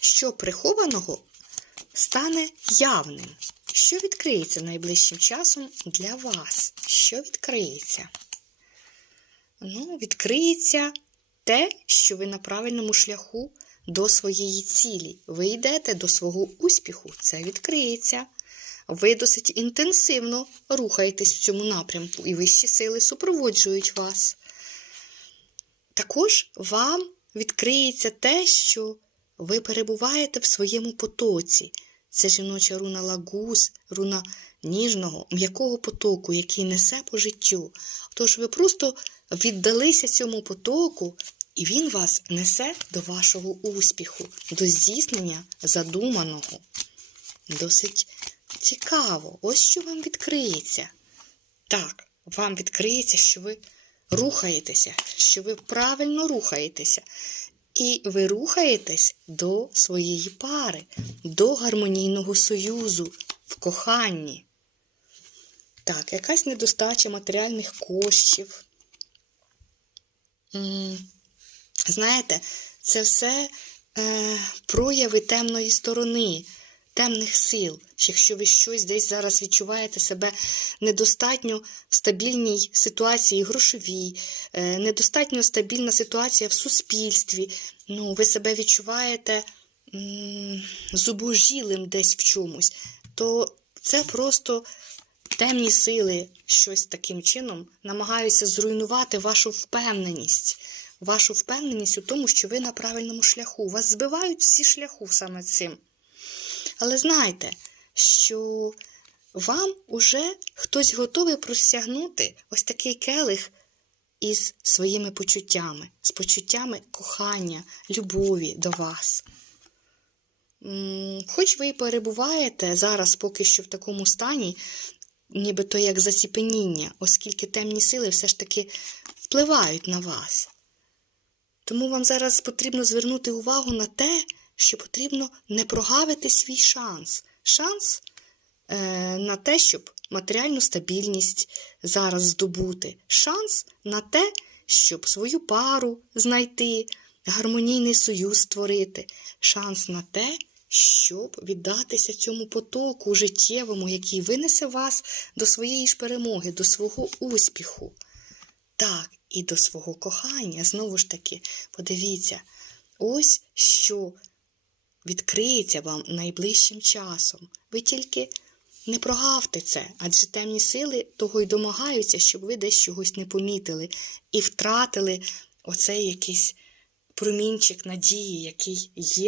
що прихованого стане явним. Що відкриється найближчим часом для вас? Що відкриється? Ну, відкриється те, що ви на правильному шляху до своєї цілі. Ви йдете до свого успіху, це відкриється. Ви досить інтенсивно рухаєтесь в цьому напрямку, і вищі сили супроводжують вас. Також вам відкриється те, що ви перебуваєте в своєму потоці. Це жіноча руна лагус, руна ніжного, м'якого потоку, який несе по життю. Тож ви просто віддалися цьому потоку, і він вас несе до вашого успіху, до здійснення задуманого. Досить цікаво. Ось що вам відкриється. Так, вам відкриється, що ви рухаєтеся, що ви правильно рухаєтеся. І ви рухаєтесь до своєї пари, до гармонійного союзу в коханні. Так, якась недостача матеріальних коштів. Знаєте, це все е, прояви темної сторони, темних сил. Якщо ви щось десь зараз відчуваєте себе недостатньо в стабільній ситуації грошовій, е, недостатньо стабільна ситуація в суспільстві, ну, ви себе відчуваєте зубожілим десь в чомусь, то це просто темні сили щось таким чином намагаються зруйнувати вашу впевненість. Вашу впевненість у тому, що ви на правильному шляху. Вас збивають всі шляху саме цим. Але знайте, що вам уже хтось готовий простягнути ось такий келих із своїми почуттями, з почуттями кохання, любові до вас. Хоч ви і перебуваєте зараз поки що в такому стані, нібито як заціпеніння, оскільки темні сили все ж таки впливають на вас. Тому вам зараз потрібно звернути увагу на те, що потрібно не прогавити свій шанс. Шанс е, на те, щоб матеріальну стабільність зараз здобути. Шанс на те, щоб свою пару знайти, гармонійний союз створити. Шанс на те, щоб віддатися цьому потоку життєвому, який винесе вас до своєї ж перемоги, до свого успіху. Так, і до свого кохання. Знову ж таки, подивіться, ось що відкриється вам найближчим часом. Ви тільки не прогавте це, адже темні сили того й домагаються, щоб ви десь чогось не помітили і втратили оцей якийсь промінчик надії, який є.